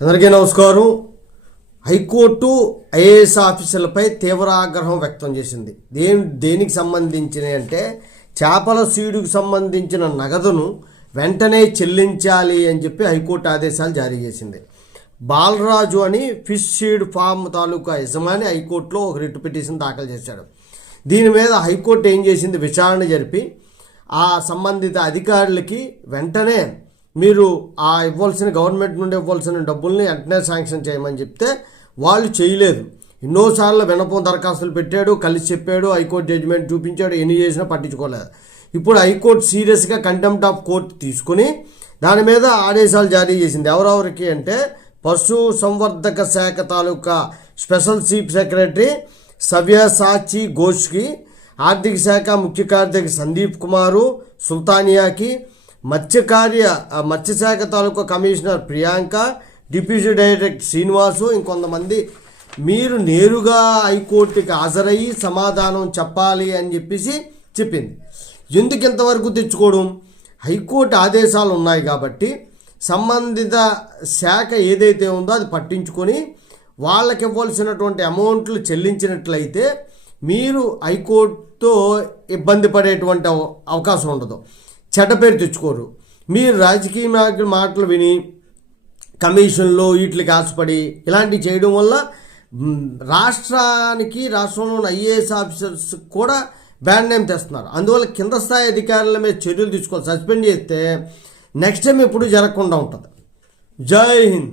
అందరికీ నమస్కారం. High court IAS ఆఫీసర్లపై తీవ్ర ఆగ్రహం వ్యక్తం చేసింది. దేనికి సంబంధించిన అంటే చేపల సీడుకు సంబంధించిన నగదును వెంటనే చెల్లించాలి అని చెప్పి హైకోర్టు ఆదేశాలు జారీ చేసింది. బాలరాజు అని ఫిష్ సీడ్ ఫామ్ తాలూకా యజమాని హైకోర్టులో ఒక రిట్ పిటిషన్ దాఖలు చేశాడు. దీని మీద హైకోర్టు ఏం చేసింది, విచారణ జరిపి ఆ సంబంధిత అధికారులకి వెంటనే మీరు ఇవ్వాల్సిన గవర్నమెంట్ నుండి ఇవ్వాల్సిన డబ్బుల్ని వెంటనే శాంక్షన్ చేయమని చెప్తే వాళ్ళు చేయలేదు. ఎన్నోసార్లు వినపం దరఖాస్తులు పెట్టాడు, కలిసి చెప్పాడు, హైకోర్టు జడ్జిమెంట్ చూపించాడు, ఎన్ని చేసినా పట్టించుకోలేదు. ఇప్పుడు హైకోర్టు సీరియస్గా కంటెంప్ట్ ఆఫ్ కోర్టు తీసుకుని దాని మీద ఆదేశాలు జారీ చేసింది. ఎవరెవరికి అంటే పశు సంవర్ధక శాఖ తాలూకా స్పెషల్ చీఫ్ సెక్రటరీ సవ్యసాచి ఘోష్కి, ఆర్థిక శాఖ ముఖ్య కార్యదర్శి సందీప్ కుమారు సుల్తానియాకి, మత్స్యశాఖ తాలూకా commissioner Priyanka, deputy director Srinivas, ఇంకొంతమంది మీరు నేరుగా హైకోర్టుకి హాజరయ్యి సమాధానం చెప్పాలి అని చెప్పేసి చెప్పింది. ఎందుకు ఇంతవరకు తెచ్చుకోవడం? హైకోర్టు ఆదేశాలు ఉన్నాయి కాబట్టి సంబంధిత శాఖ ఏదైతే ఉందో అది పట్టించుకొని వాళ్ళకి ఇవ్వాల్సినటువంటి అమౌంట్లు చెల్లించినట్లయితే మీరు హైకోర్టుతో ఇబ్బంది పడేటువంటి అవకాశం ఉండదు, చెడ్డ పేరు తెచ్చుకోరు. మీరు రాజకీయ మాటలు విని కమిషన్లో వీటికి ఆశపడి ఇలాంటివి చేయడం వల్ల రాష్ట్రంలో ఉన్న ఐఏఎస్ ఆఫీసర్స్ కూడా బ్యాడ్ నేమ్ తెస్తున్నారు. అందువల్ల కింద స్థాయి అధికారుల మీద చర్యలు తీసుకోవాలి. సస్పెండ్ చేస్తే నెక్స్ట్ టైం ఎప్పుడు జరగకుండా ఉంటుంది. జై హింద్.